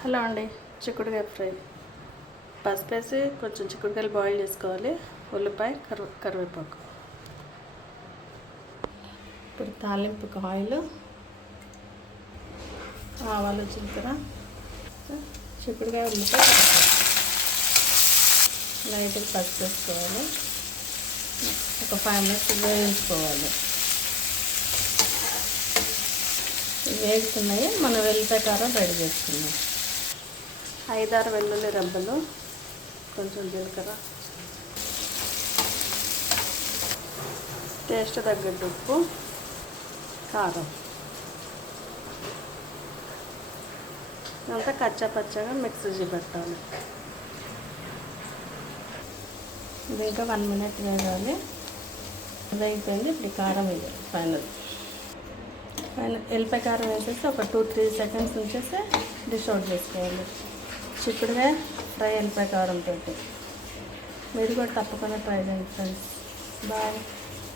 Hello అండి, చిక్కుడుకాయ fry. పసుపు వేసి కొంచెం చిక్కుడుకాయలు బాయిల్ చేసుకోవాలి. ఉల్లిపాయ, కరివేపాకు. ఇప్పుడు తాలింపుకి ఆయిల్, ఆవాలు, జీలకర్ర, చిక్కుడుకాయ, ఉల్లిపాయ, లైట్గా పసుపు వేసుకోవాలి. ఒక 5 minutes వేయించుకోవాలి. వేగుతున్నాయి. మనం వెల్లిపాయ కారం రెడీ చేసుకున్నాం. 5-6 వెల్లుల్లి రెబ్బలు, కొంచెం జీలకర్ర, టేస్ట్ తగ్గట్టు ఉప్పు, కారం. అంతా కచ్చా పచ్చగా మిక్సీ పెట్టాలి. ఇది ఇంకా 1 minute వేయాలి. అది అయిపోయింది. ఇప్పుడు కారం వేయాలి. ఫైనల్ ఎల్లిపాయ కారం వేసేసి ఒక 2-3 seconds ఉంచేసి డిష్ అవుట్ చేసుకోవాలి. చిక్కుడుకాయ ఫ్రై ఎల్లిపాయ కారంతో. మీరు కూడా తప్పకుండా ట్రై చేయండి ఫ్రెండ్స్. బాయ్.